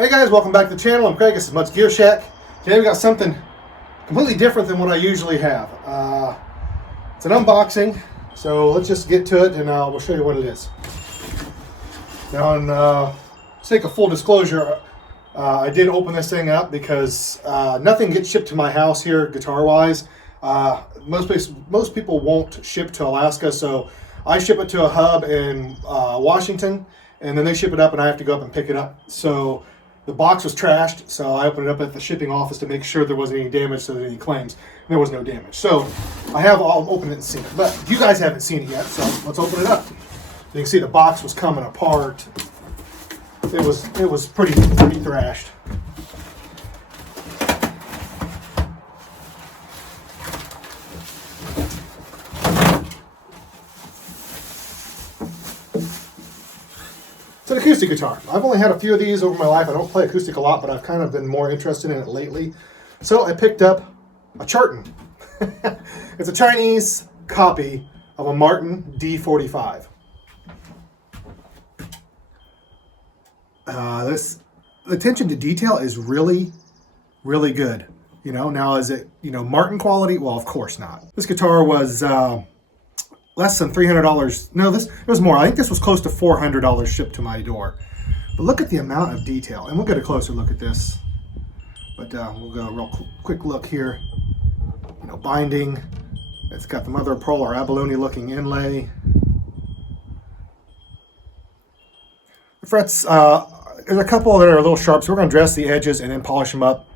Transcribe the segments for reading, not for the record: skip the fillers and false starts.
Hey guys, welcome back to the channel. I'm Craig, this is Mutt's Gear Shack. Today we got something completely different than what I usually have. It's an unboxing, so let's just get to it and we'll show you what it is. Now, in sake of full disclosure, I did open this thing up because nothing gets shipped to my house here guitar-wise. Most people won't ship to Alaska, so I ship it to a hub in Washington, and then they ship it up and I have to go up and pick it up. So the box was trashed, so I opened it up at the shipping office to make sure there wasn't any damage, so there any claims. There was no damage. So I'll open it and see it. But you guys haven't seen it yet, so let's open it up. You can see the box was coming apart. It was pretty thrashed. It's an acoustic guitar. I've only had a few of these over my life. I don't play acoustic a lot, but I've kind of been more interested in it lately. So I picked up a Chartin. It's a Chinese copy of a Chartin D45. The attention to detail is really, really good. You know, now is it, Martin quality? Well, of course not. This guitar was less than $300. No, it was more. I think this was close to $400 shipped to my door. But look at the amount of detail, and we'll get a closer look at this. But we'll go a real quick look here. Binding. It's got the mother of pearl or abalone looking inlay. The frets, there's a couple that are a little sharp, so we're going to dress the edges and then polish them up.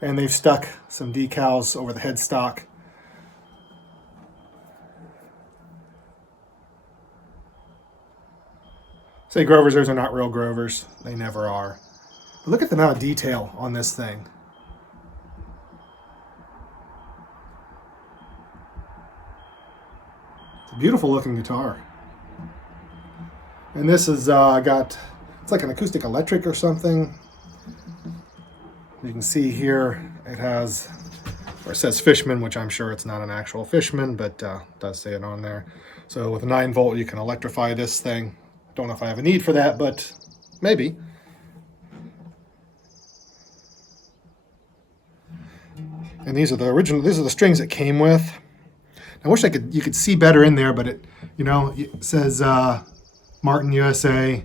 And they've stuck some decals over the headstock. Say Grovers, those are not real Grovers. They never are. But look at the amount of detail on this thing. It's a beautiful looking guitar. And this is, it's like an acoustic electric or something. You can see here it has, or it says Fishman, which I'm sure it's not an actual Fishman, but it does say it on there. So with a 9-volt, you can electrify this thing. Don't know if I have a need for that, but maybe. And these are the original. These are the strings it came with. I wish you could see better in there, but it says Martin USA.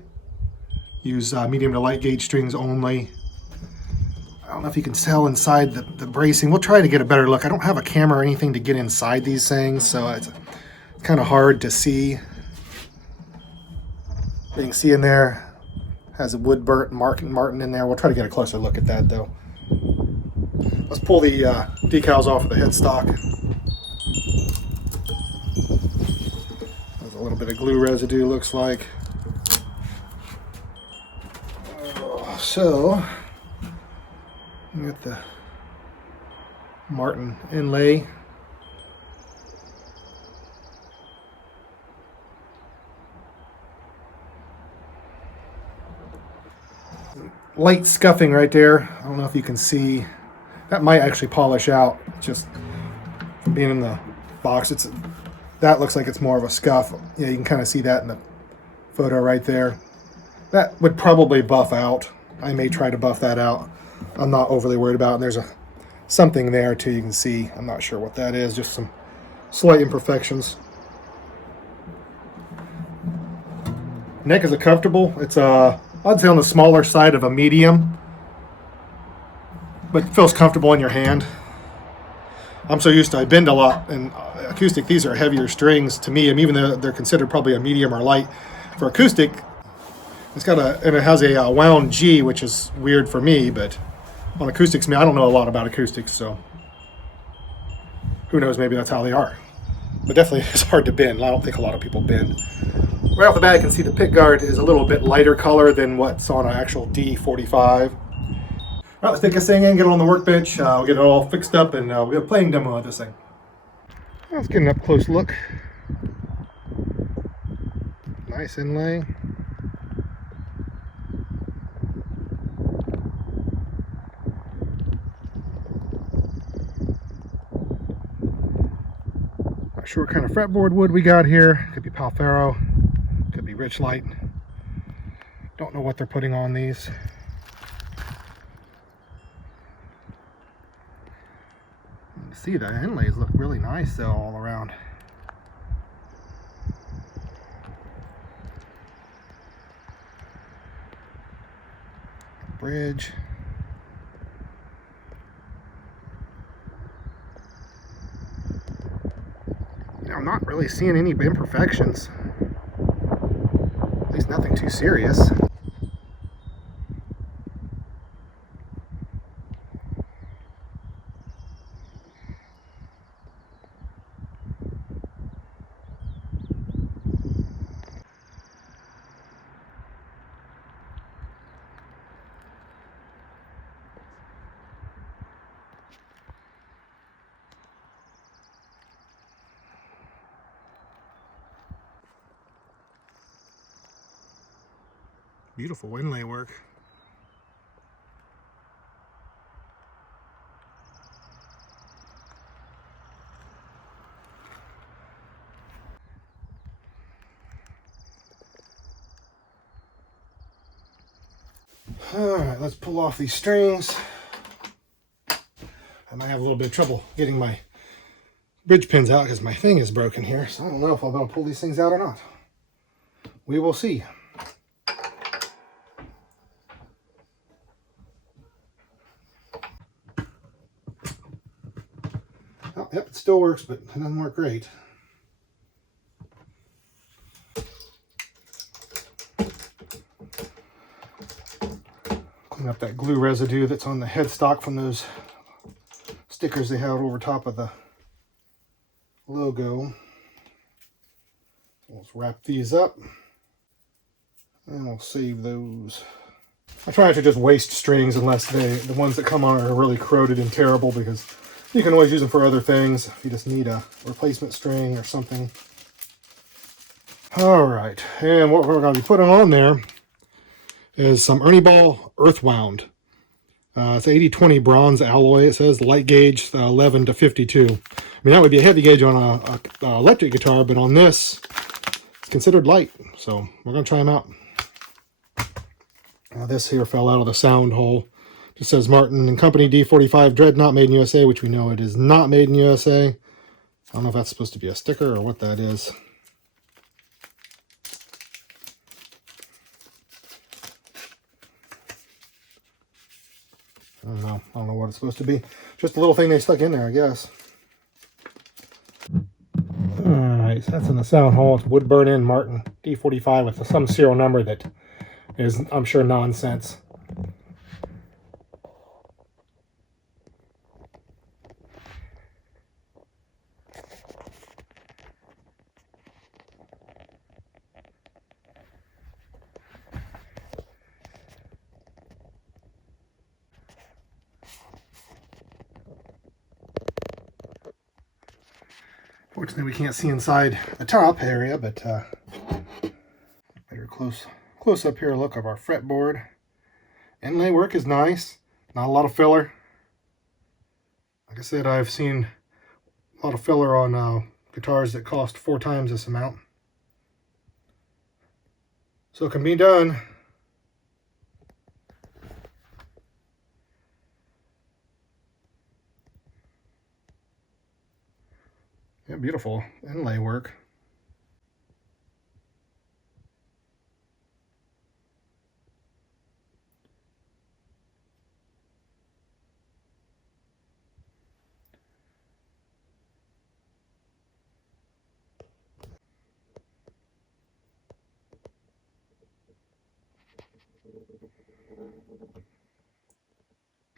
Use medium to light gauge strings only. I don't know if you can tell inside the bracing. We'll try to get a better look. I don't have a camera or anything to get inside these things, so it's kind of hard to see. You can see in there, has a wood burnt Martin in there. We'll try to get a closer look at that though. Let's pull the decals off of the headstock. There's a little bit of glue residue, looks like. So, we got the Martin inlay. Light scuffing right there. I don't know if you can see. That might actually polish out just being in the box. That looks like it's more of a scuff. Yeah, you can kind of see that in the photo right there. That would probably buff out. I may try to buff that out. I'm not overly worried about it. And there's something there too you can see. I'm not sure what that is. Just some slight imperfections. Neck is comfortable. It's I'd say on the smaller side of a medium, but it feels comfortable in your hand. I'm so used to, I bend a lot, and acoustic, these are heavier strings to me, and even though they're considered probably a medium or light, for acoustic, and it has a wound G, which is weird for me, but on acoustics, I don't know a lot about acoustics, so who knows, maybe that's how they are. But definitely it's hard to bend. I don't think a lot of people bend. Right off the bat, you can see the pick guard is a little bit lighter color than what's on an actual D45. All right, let's take this thing in, get it on the workbench, we'll get it all fixed up, and we'll get a playing demo of this thing. Let's get an up close look. Nice inlay. Not sure what kind of fretboard wood we got here. Could be Palfaro, could be Richlight. Don't know what they're putting on these. see the inlays look really nice though all around. Bridge. I'm not really seeing any imperfections. At least nothing too serious. Beautiful inlay work. Alright, let's pull off these strings. I might have a little bit of trouble getting my bridge pins out because my thing is broken here, so I don't know if I'll be able to pull these things out or not. We will see. Oh, yep, it still works, but it doesn't work great. Clean up that glue residue that's on the headstock from those stickers they have over top of the logo. Let's wrap these up and we'll save those. I try not to just waste strings unless the ones that come on are really corroded and terrible, because you can always use them for other things if you just need a replacement string or something. All right, and what we're going to be putting on there is some Ernie Ball Earthwound. It's 80-20 bronze alloy. It says light gauge 11 to 52. I mean, that would be a heavy gauge on a electric guitar, but on this, it's considered light. So we're going to try them out. This here fell out of the sound hole. Just says Martin and Company D45 Dreadnought made in USA, which we know it is not made in USA. I don't know if that's supposed to be a sticker or what that is. I don't know what it's supposed to be. Just a little thing they stuck in there, I guess. Alright, so that's in the sound hole. It's wood burn in Martin D45 with some serial number that is, I'm sure, nonsense. Fortunately, we can't see inside the top area, but better close up here look of our fretboard. Inlay work is nice. Not a lot of filler. Like I said, I've seen a lot of filler on guitars that cost 4 times this amount. So it can be done. Yeah, beautiful inlay work.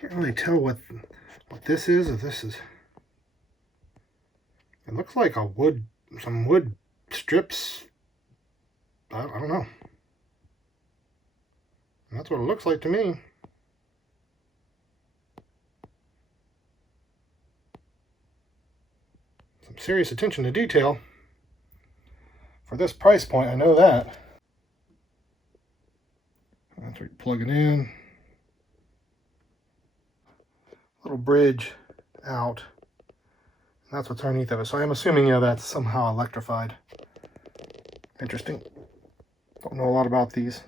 Can't really tell what this is. If this is, it looks like some wood strips. I don't know. That's what it looks like to me. Some serious attention to detail for this price point, I know that. That's where you plug it in. Little bridge out. That's what's underneath of it. So I'm assuming, yeah, that's somehow electrified. Interesting. Don't know a lot about these.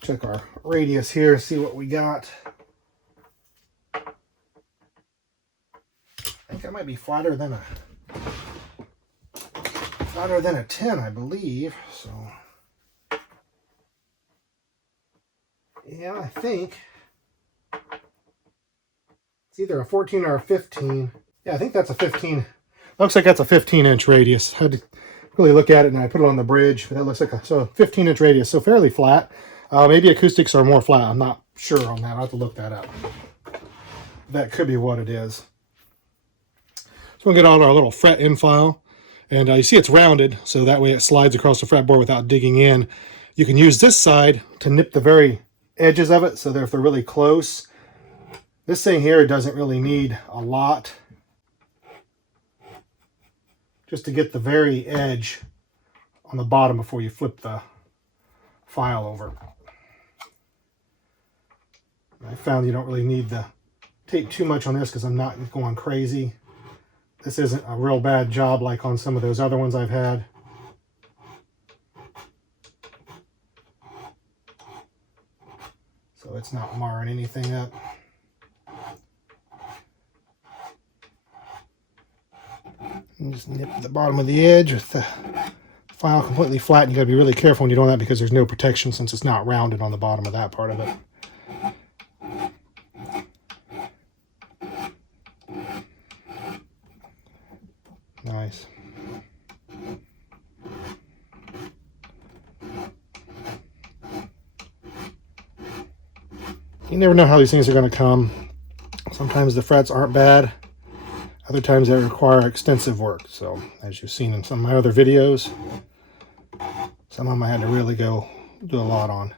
Check our radius here, see what we got. think that might be flatter than a 10, I believe. So yeah, I think it's either a 14 or a 15. Yeah, I think that's a 15. Looks like that's a 15-inch radius. I had to really look at it, and I put it on the bridge. But that looks like a 15-inch radius, so fairly flat. Maybe acoustics are more flat. I'm not sure on that. I'll have to look that up. That could be what it is. So we'll get out our little fret in file. And you see it's rounded, so that way it slides across the fretboard without digging in. You can use this side to nip the very edges of it, so that if they're really close. This thing here doesn't really need a lot. Just to get the very edge on the bottom before you flip the file over. I found you don't really need to tape too much on this because I'm not going crazy. This isn't a real bad job like on some of those other ones I've had. So it's not marring anything up. And just nip the bottom of the edge with the file completely flat. And you gotta be really careful when you're doing that because there's no protection since it's not rounded on the bottom of that part of it. Nice. You never know how these things are going to come. Sometimes the frets aren't bad. Other times they require extensive work. So, as you've seen in some of my other videos, some of them I had to really go do a lot on.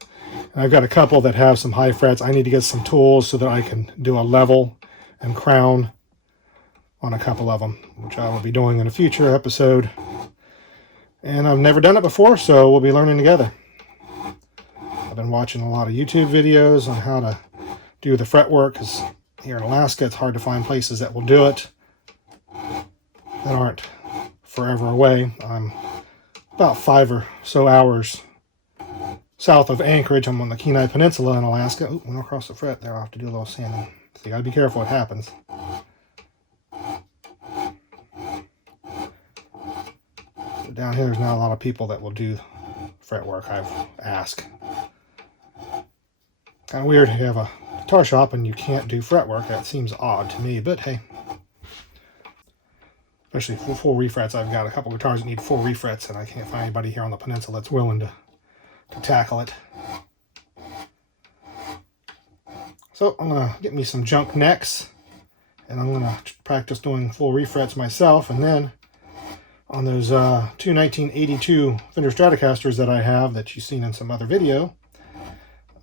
And I've got a couple that have some high frets. I need to get some tools so that I can do a level and crown on a couple of them, which I will be doing in a future episode. And I've never done it before, so we'll be learning together. I've been watching a lot of YouTube videos on how to do the fretwork, because here in Alaska it's hard to find places that will do it that aren't forever away. I'm about 5 or so hours south of Anchorage. I'm on the Kenai Peninsula in Alaska. Ooh, went across the fret there. I'll have to do a little sanding. So you gotta be careful what happens. So down here there's not a lot of people that will do fretwork, I've asked. Kind of weird to have a guitar shop and you can't do fretwork. That seems odd to me, but hey. Especially for full refrets. I've got a couple guitars that need full refrets, and I can't find anybody here on the peninsula that's willing to tackle it. So I'm going to get me some junk necks, and I'm going to practice doing full refrets myself, and then on those two 1982 Fender Stratocasters that I have that you've seen in some other video,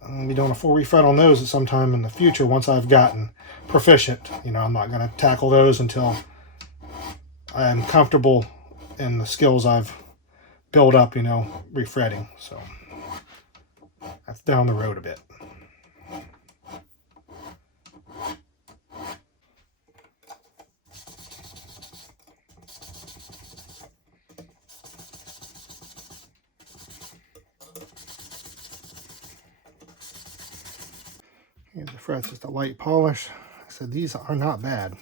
I'm going to be doing a full refret on those at some time in the future once I've gotten proficient. You know, I'm not going to tackle those until I am comfortable in the skills I've built up, you know, refretting. So that's down the road a bit. Here's the frets, just a light polish. I said these are not bad.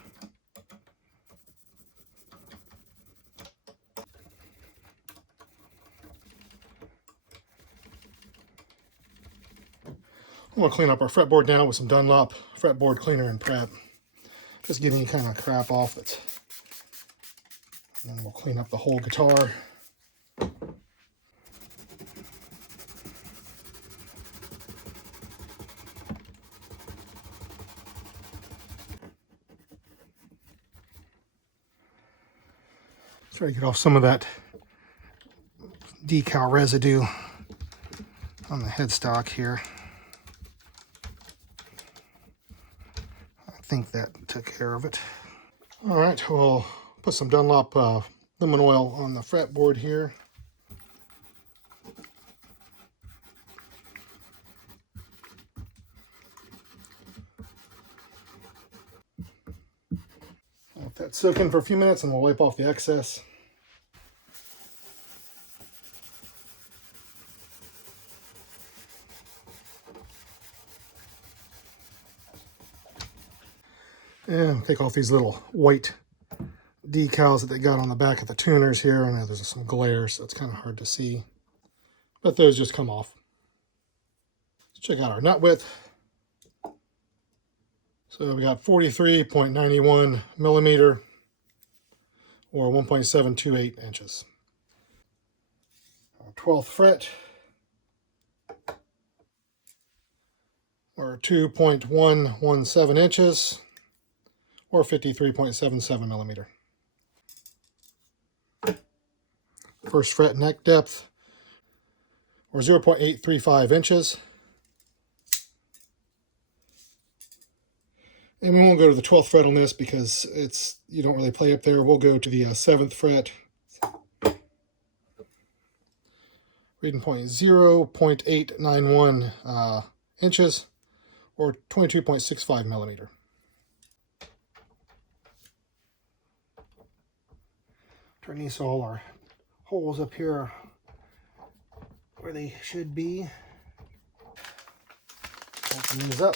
I'm going to clean up our fretboard now with some Dunlop fretboard cleaner and prep. Just get any kind of crap off it. And then we'll clean up the whole guitar. Try to get off some of that decal residue on the headstock here. I think that took care of it. All right, we'll put some Dunlop lemon oil on the fretboard here. Let that soak in for a few minutes and we'll wipe off the excess. And take off these little white decals that they got on the back of the tuners here. I know there's some glare, so it's kind of hard to see, but those just come off. Let's check out our nut width. So we got 43.91 millimeter, or 1.728 inches. 12th fret, or 2.117 inches, or 53.77 millimeter. First fret neck depth, or 0.835 inches. And we won't go to the 12th fret on this because you don't really play up there. We'll go to the 7th fret. Reading point 0.891 inches, or 22.65 millimeter. Turn these so all our holes up here where they should be. Open these up.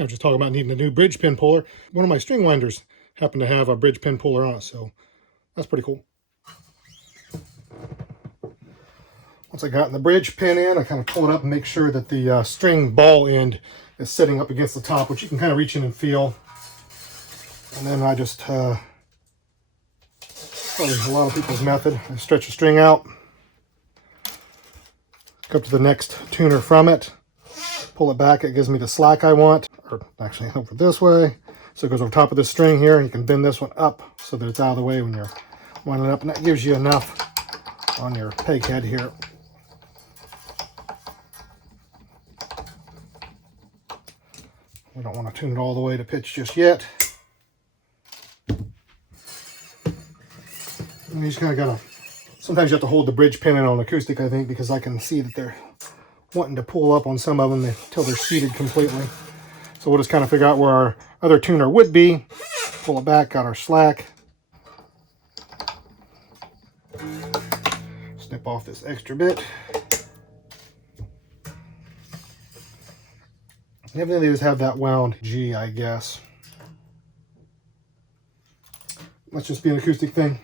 I was just talking about needing a new bridge pin puller. One of my string winders happened to have a bridge pin puller on it, so that's pretty cool. Once I got the bridge pin in, I kind of pull it up and make sure that the string ball end is sitting up against the top, which you can kind of reach in and feel. And then I just, probably a lot of people's method, I stretch the string out, go up to the next tuner from it, pull it back, it gives me the slack I want. Or actually over this way, so it goes over top of this string here. You can bend this one up so that it's out of the way when you're winding up, and that gives you enough on your peg head here. We don't want to tune it all the way to pitch just yet. And you just kind of gotta, sometimes you have to hold the bridge pin in on acoustic, I think, because I can see that they're wanting to pull up on some of them until they're seated completely. So we'll just kind of figure out where our other tuner would be. Pull it back, got our slack. Snip off this extra bit. And everything they just have that wound G, I guess. Must just be an acoustic thing.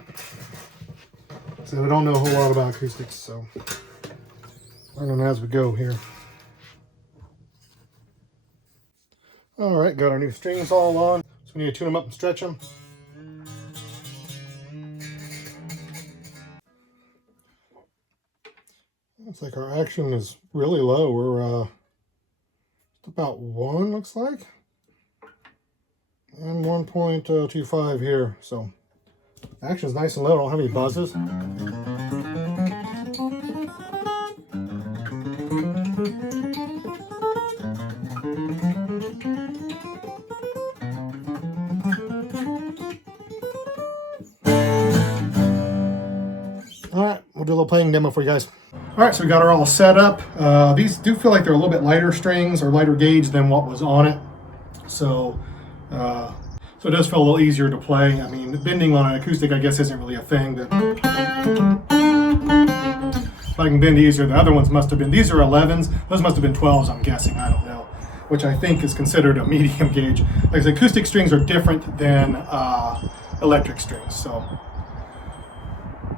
So I don't know a whole lot about acoustics, so learning as we go here. All right, got our new strings all on. So we need to tune them up and stretch them. Looks like our action is really low. We're about 1, looks like. And 1.25 here. So action is nice and low. I don't have any buzzes. We'll do a little playing demo for you guys. All right, so we got her all set up. These do feel like they're a little bit lighter strings or lighter gauge than what was on it. So it does feel a little easier to play. I mean, bending on an acoustic, I guess, isn't really a thing. But if I can bend easier, the other ones must have been, these are 11s. Those must have been 12s, I'm guessing. I don't know. Which I think is considered a medium gauge. Like I said, acoustic strings are different than electric strings. So.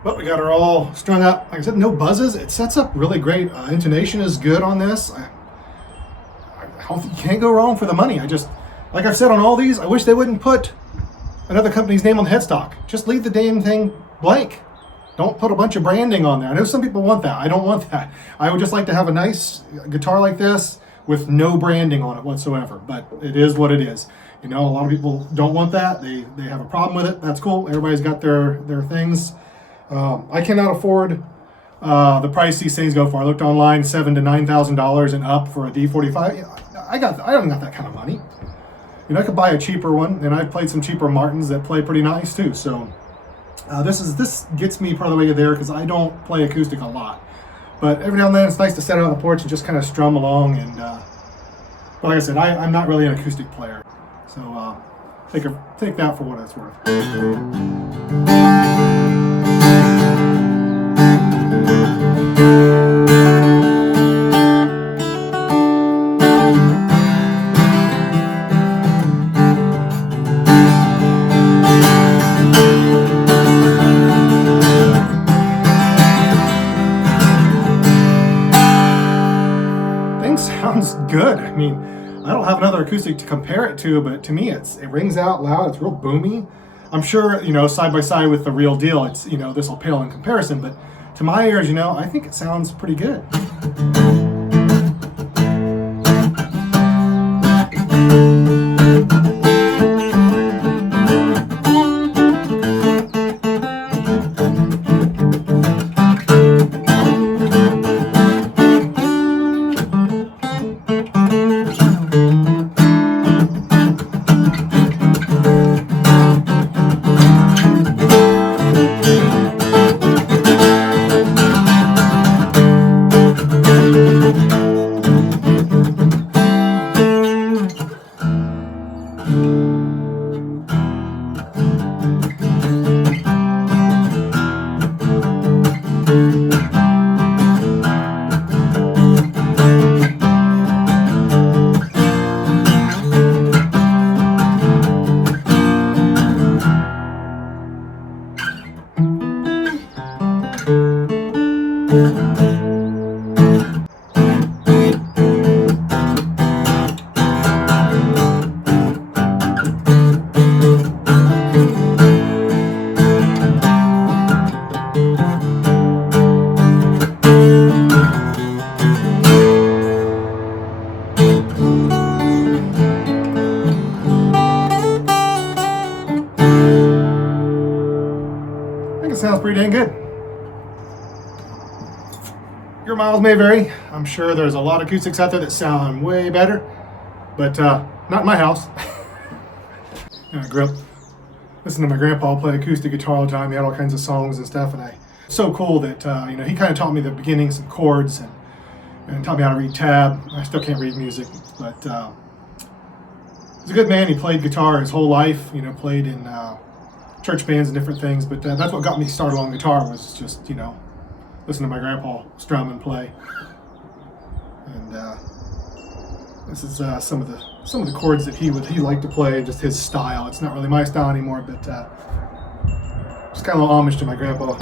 But we got her all strung up. Like I said, no buzzes. It sets up really great. Intonation is good on this. I don't think you can't go wrong for the money. I just, like I've said on all these, I wish they wouldn't put another company's name on the headstock. Just leave the damn thing blank. Don't put a bunch of branding on there. I know some people want that. I don't want that. I would just like to have a nice guitar like this with no branding on it whatsoever. But it is what it is. You know, a lot of people don't want that. They have a problem with it. That's cool. Everybody's got their things. I cannot afford the price these things go for. I looked online, $7,000 to $9,000 and up for a D45. I don't got that kind of money. You know, I could buy a cheaper one, and I've played some cheaper Martins that play pretty nice too. So this gets me part of the way there because I don't play acoustic a lot. But every now and then it's nice to set it on the porch and just kind of strum along. And but like I said, I'm not really an acoustic player, so take that for what it's worth. have another acoustic to compare it to, but to me it rings out loud. It's real boomy. I'm sure, you know, side by side with the real deal, it's, you know, this will pale in comparison, but to my ears, you know, I think it sounds pretty good. It sounds pretty dang good. Your miles may vary. I'm sure there's a lot of acoustics out there that sound way better, but not in my house. I grew up listening to my grandpa play acoustic guitar all the time. He had all kinds of songs and stuff, and it's so cool that you know, he kind of taught me the beginnings of chords and taught me how to read tab. I still can't read music, but he's a good man. He played guitar his whole life. You know, played in church bands and different things, but that's what got me started on guitar, was just, you know, listen to my grandpa strum and play. And this is some of the chords that he liked to play, just his style. It's not really my style anymore, but just kind of a little homage to my grandpa.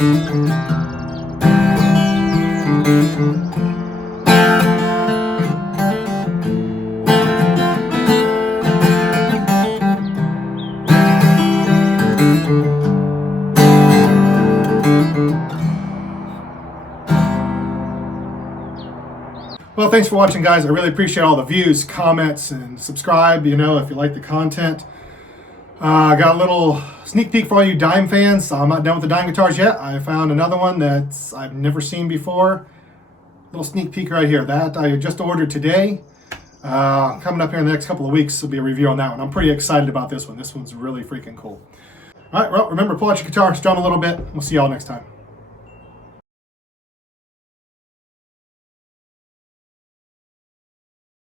Well, thanks for watching, guys. I really appreciate all the views, comments, and subscribe, you know, if you like the content. I got a little sneak peek for all you dime fans. I'm not done with the dime guitars yet. I found another one that I've never seen before. Little sneak peek right here. That I just ordered today. Coming up here in the next couple of weeks will be a review on that one. I'm pretty excited about this one. This one's really freaking cool. All right, well, remember, pull out your guitar, strum a little bit. We'll see y'all next time.